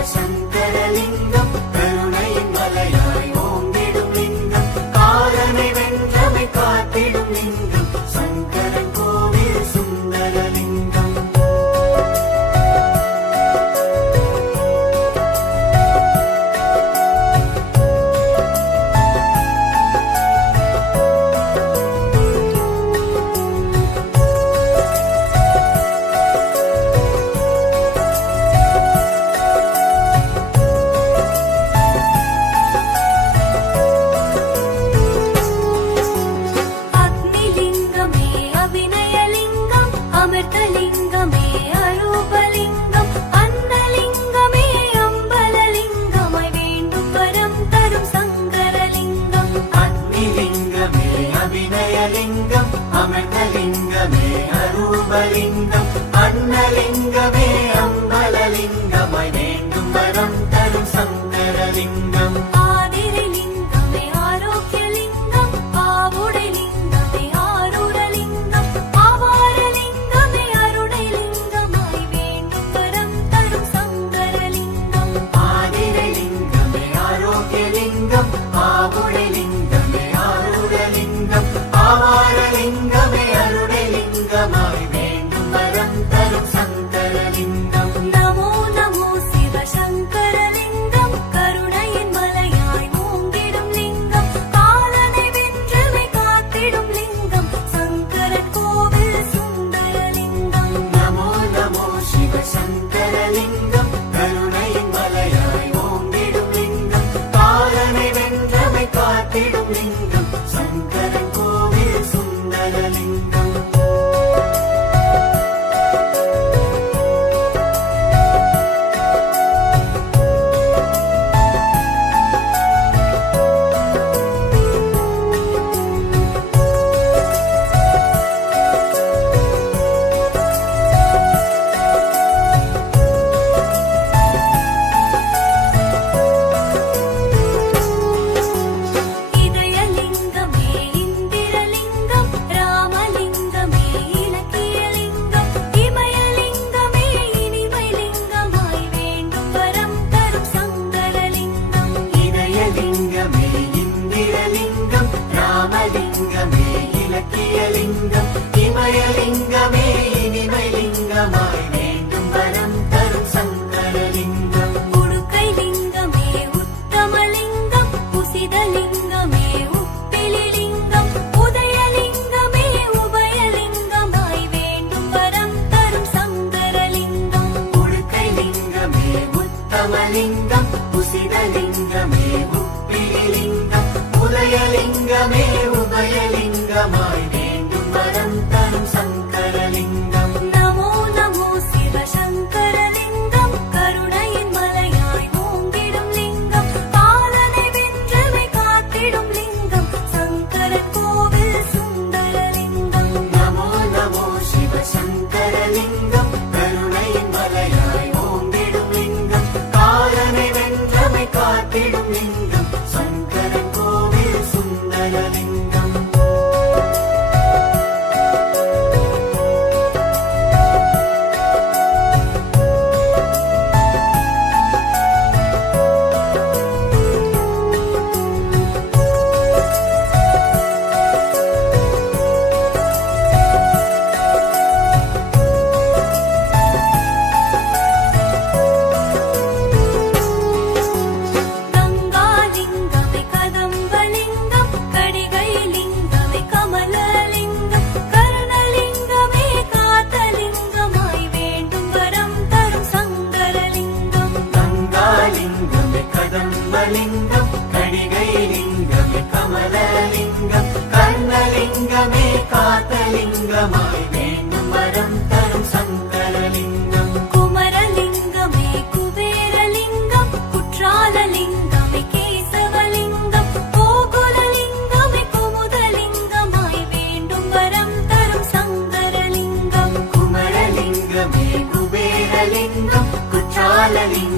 的想 கருணையின் மலையாய் ஓங்கிடும் லிங்கம் காலனை வென்றமை காத்திடும் லிங்கம் சங்கரன் domingo. Natalie.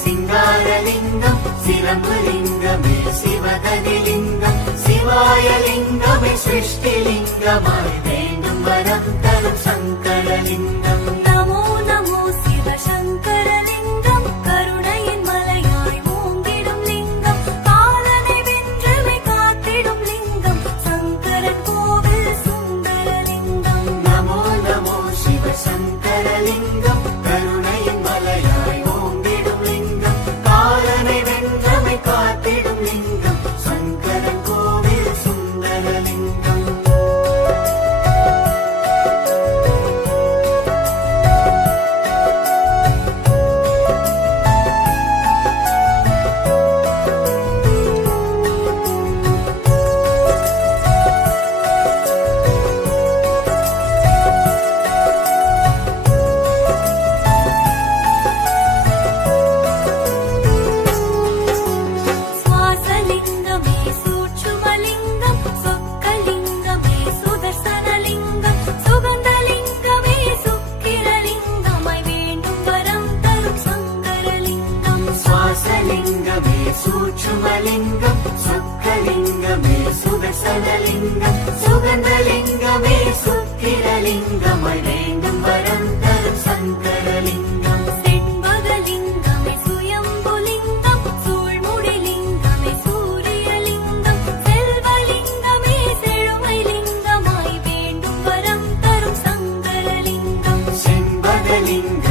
सिङ्गायलिङ्गम् शिवमलिङ्गलिङ्गम् शिवायलिङ्गिलिङ्गम् காத்திடும் லிங்கம் Ding.